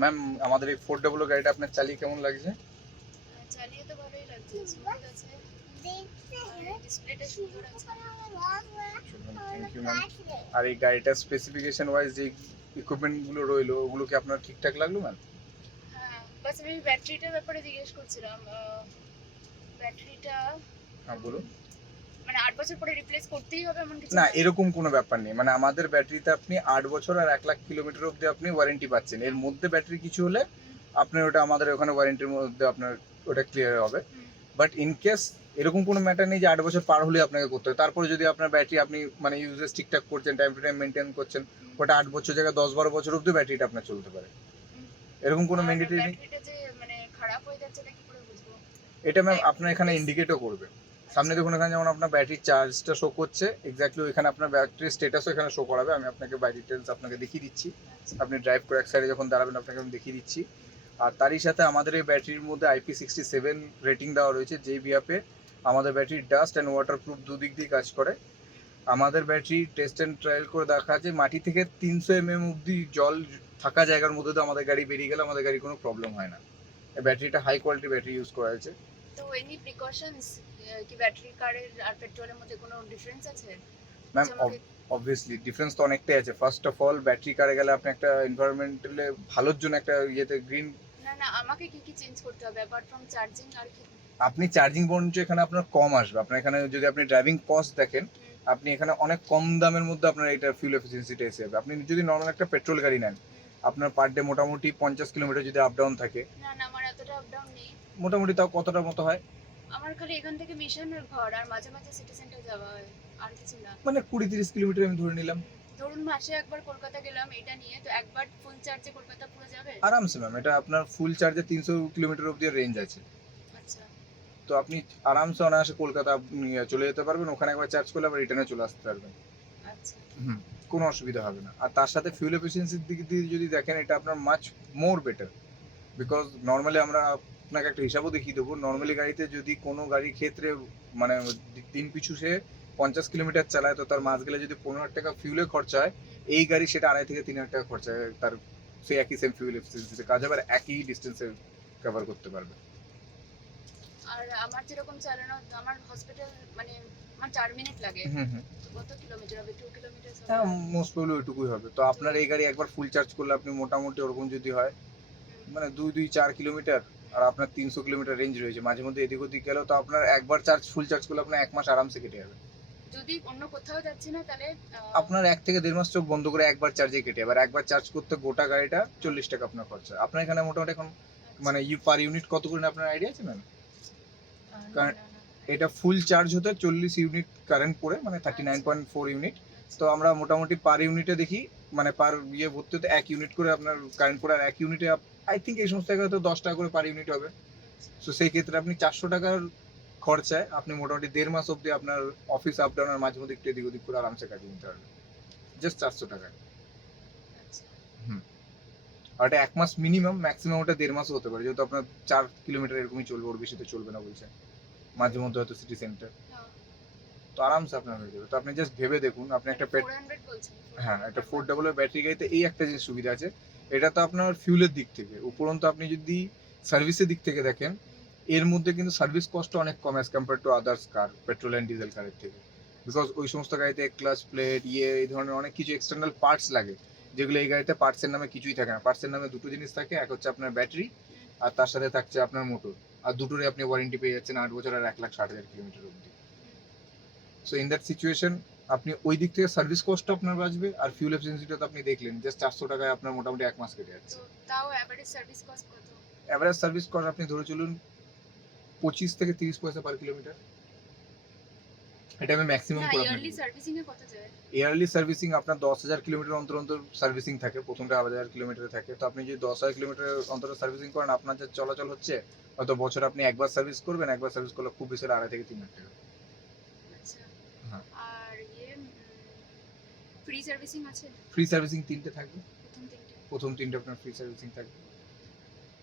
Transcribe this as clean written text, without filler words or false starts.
Ma'am আমাদের এই 400 গাড়িটা আপনার চালিয়ে কেমন লাগছে? চালিয়ে তো ভালোই লাগছে, স্মুথ আছে, ডিসপ্লেটা সুন্দর আছে। Thank you ma'am. আর এই গাড়িটার স্পেসিফিকেশন ওয়াইজ যে ইকুইপমেন্ট গুলো রইলো ওগুলো কি আপনার ঠিকঠাক লাগলো ম্যাম? হ্যাঁ, বাস আমি ব্যাটারিটার ব্যাপারে জিজ্ঞেস করছিলাম। ব্যাটারিটা হ্যাঁ বলুন। মানে 8 বছর পরে রিপ্লেস করতেই হবে এমন কিছু না এরকম কোনো ব্যাপার নেই, মানে আমাদের ব্যাটারিতে আপনি 8 বছর আর 1 লাখ কিলোমিটার অব্দি আপনি ওয়ারেন্টি পাচ্ছেন। এর মধ্যে ব্যাটারি কিছু হলে আপনার ওটা আমাদের ওখানে ওয়ারেন্টির মধ্যে আপনার ওটা ক্লিয়ার হবে। বাট ইন কেস এরকম কোনো ম্যাটার নেই যে 8 বছর পার হলে আপনাকে করতে হবে। তারপরে যদি আপনার ব্যাটারি আপনি মানে ইউজেস ঠিকঠাক করছেন, টাইম টু টাইম মেনটেন করছেন, ওটা 8 বছর জায়গায় 10-12 বছর অব্দি ব্যাটারিটা আপনার চলতে পারে। এরকম কোনো ম্যান্ডেটরি নেই। ব্যাটারিটা যে মানে খারাপ হয়ে যাচ্ছে এটা কি করে বুঝবো? এটা ম্যাম আপনার এখানে ইন্ডিকেটও করবে। সামনে দেখুন এখানে যেমন আপনার ব্যাটারি চার্জটা শো করছে, এক্স্যাক্টলি ওইখানে আপনার ব্যাটারি স্ট্যাটাসও এখানে শো করাবে। আমি আপনাকে বাই ডিটেলস আপনাকে দেখিয়ে দিচ্ছি। আপনি ড্রাইভ করে এক সাইডে যখন দাঁড়াবেন আপনাকে আমি দেখিয়ে দিচ্ছি। আর তারই সাথে আমাদের এই ব্যাটারির মধ্যে IP67 রেটিং দেওয়া রয়েছে, যেই বিয়াপে আমাদের ব্যাটারি ডাস্ট অ্যান্ড ওয়াটারপ্রুফ দুদিক দিয়ে কাজ করে। আমাদের ব্যাটারি টেস্ট অ্যান্ড ট্রায়াল করে দেখা যায় মাটি থেকে 300 mm অব্দি জল থাকা জায়গার মধ্যে তো আমাদের গাড়ি বেরিয়ে গেলে আমাদের গাড়ি কোনো প্রবলেম হয় না। এই ব্যাটারিটা হাই কোয়ালিটি ব্যাটারি ইউজ করা হয়েছে। তো এনি প্রিকশনস কি ব্যাটারি কারের আর পেট্রোলের মধ্যে কোনো ডিফারেন্স আছে? ম্যাম আচ্ছা, আমাকে অবভিয়াসলি ডিফারেন্স তো অনেকটাই আছে। ফার্স্ট অফ অল ব্যাটারি কারে গেলে আপনি একটা এনভায়রনমেন্টালে ভালোর জন্য একটা ইয়েতে গ্রিন। না আমাকে কি কি চেঞ্জ করতে হবে অ্যাপার্ট ফ্রম চার্জিং আর কি? আপনি চার্জিং বরঞ্চ এখানে আপনার কম আসবে। আপনার এখানে যদি আপনি ড্রাইভিং কস্ট দেখেন, আপনি এখানে অনেক কম দামের মধ্যে আপনার এটা ফিউল এফিসিয়েন্সিটা এসে যাবে। আপনি যদি নর্মাল একটা পেট্রোল গাড়ি নেন, আপনার পার ডে মোটামুটি 50 কিলোমিটার যদি আপ ডাউন থাকে, না আমার এতটা আপ ডাউন নেই। মোটামুটি তাও কতটা মতো হয়? আমার খালি এখান থেকে মিশনের ঘর আর মাঝে মাঝে সিটি সেন্টার যাওয়া হয়, আর কিছু না। মানে 20-30 কিলোমিটার আমি ধরে নিলাম। ধরুন মাসে একবার কলকাতা গেলাম এটা নিয়ে, তো একবার ফুল চার্জে কলকাতা পুরো যাবে? আরামসে ম্যাম, এটা আপনার ফুল চার্জে 300 কিলোমিটার অব্দি রেঞ্জ আছে। আচ্ছা তো আপনি আরামসে অনায়াসে কলকাতা চলে যেতে পারবেন, ওখানে একবার চার্জ করলে আবার রিটার্নে চলে আসতে পারবেন। আচ্ছা। কোনো অসুবিধা হবে না। আর তার সাথে ফিউল এফিসিয়েন্সির দিক দিয়ে যদি দেখেন, এটা আপনার much more better. Because normally আমরা আপনাকে একটা হিসাবও দেখিয়ে দেবো। নর্মালি গাড়িতে যদি কোনো গাড়ির ক্ষেত্রে মানে দিন পিছু সে 50 কিলোমিটার চালায়, তো তার মাস গেলে যদি 15,000 টাকা ফিউলে খরচা হয়, এই গাড়ি সেটা 2.5 থেকে 3,000 টাকা খরচা হয় তার, সেই একই সেম ফিউল এফিসিয়েন্সিতে কাজ হবে আর একই ডিস্টেন্সে কভার করতে পারবে। আর আমার যেরকম চালানো, আমার হসপিটাল মানে আমার 4 মিনিট লাগে। কত কিলোমিটার হবে? 2 কিলোমিটার হ্যাঁ মোস্ট প্রবলি ওইটুকুই হবে। তো আপনার এই গাড়ি একবার ফুল চার্জ করলে আপনি মোটামুটি ওরকম যদি হয় মানে 2-4 কিলোমিটার, আর আপনার 300 কিলোমিটার রেঞ্জ রয়েছে, মাঝে মধ্যে এদিক ওদিক গেলেও তো আপনার একবার চার্জ ফুল চার্জ করলে আপনার 1 মাস আরামসে কেটে যাবে। যদি অন্য কোথাও যাচ্ছি না তাহলে আপনার 1 থেকে 1.5 মাস চোখ বন্ধ করে একবার চার্জে কেটে যাবে। আর একবার চার্জ করতে গোটা গাড়িটা 40 টাকা আপনার খরচা। আপনার এখানে মোটামুটি এখন মানে পার ইউনিট কত করে আপনার আইডিয়া আছে ম্যাম? কারণ এটা ফুল চার্জ হতে 40 ইউনিট কারেন্ট পড়ে, মানে 39.4 ইউনিট। তো আমরা মোটামুটি পার ইউনিটে দেখি, মানে পার ভর্তি হতে 1 ইউনিট করে আপনার কারেন্ট পড়ে। আর 1 ইউনিটে আই থিঙ্ক এই সমস্ত জায়গায় তো 10 টাকা করে পার ইউনিট হবে। তো সেই ক্ষেত্রে আপনি 400 টাকার খরচায় আপনি মোটামুটি 1.5 মাস অব্দি আপনার অফিস আপ ডাউন আর মাঝে মধ্যে একটু এদিক ওদিক করে আরামসে কাটিয়ে নিতে পারবেন জাস্ট 400 টাকায়। আর এটা 1 মাস মিনিমাম, ম্যাক্সিমাম ওটা 1.5 মাসও হতে পারে, যেহেতু আপনার 4 কিলোমিটার এরকমই চলবে, ওর বেশি তো চলবে না বলছেন। মাঝে মধ্যে হয়তো সিটি সেন্টার, তো আরামসে আপনার হয়ে যাবে। তো আপনি জাস্ট ভেবে দেখুন, আপনি একটা 400 বলছেন? হ্যাঁ একটা 400 ব্যাটারি গাড়িতে এই একটা জিনিস সুবিধা আছে, এটা তো আপনার ফিউলের দিক থেকে। উপরন্তু আপনি যদি সার্ভিসের দিক থেকে দেখেন, এর মধ্যে কিন্তু সার্ভিস কস্ট অনেক কম as compare to others car, petrol and diesel কারের থেকে। বিকজ ওই সমস্ত গাড়িতে ক্লাচ প্লেট এই ধরনের অনেক কিছু এক্সটার্নাল পার্টস লাগে, যেগুলো এই গাড়িতে পার্টসের নামে কিছুই থাকে না। পার্টসের নামে দুটো জিনিস থাকে, এক হচ্ছে আপনার ব্যাটারি আর তার সাথে থাকছে আপনার মোটর। আর দুটোরে আপনি ওয়ারেন্টি পেয়ে যাচ্ছেন 8 বছর আর 1,60,000 কিলোমিটার অব্দি। সো ইন দ্যাট সিচুয়েশন আপনি ওই দিক থেকে সার্ভিস কস্ট আপনার বাঁচবে, আর ফিউল এফিসিয়েন্সিটা তো আপনি দেখলেন জাস্ট 400 টাকায় আপনার মোটামুটি 1 মাস কেটে যাচ্ছে। তো তাও এভারেজ সার্ভিস কস্ট কত? এভারেজ সার্ভিস কস্ট আপনি ধরে চলুন 25 থেকে 30 পয়সা পার কিলোমিটার। এটা আমি ম্যাক্সিমাম করে ইয়ারলি সার্ভিসিং এ কত যায়? ইয়ারলি সার্ভিসিং আপনার 10,000 কিলোমিটার অন্তর অন্তর সার্ভিসিং থাকে, প্রথমটা 1,000 কিলোমিটারে থাকে। তো আপনি যদি 10,000 কিলোমিটার অন্তর সার্ভিসিং করেন, আপনার যে চলাচল হচ্ছে হয়তো বছরে আপনি একবার সার্ভিস করবেন, একবার সার্ভিস করলে খুব বেশি 2.5 থেকে 3 লাখ টাকা। আচ্ছা। আর ফ্রি সার্ভিসিং আছে? ফ্রি সার্ভিসিং 3টে থাকবে, প্রথম 3টে? প্রথম 3টে আপনার ফ্রি সার্ভিসিং থাকবে।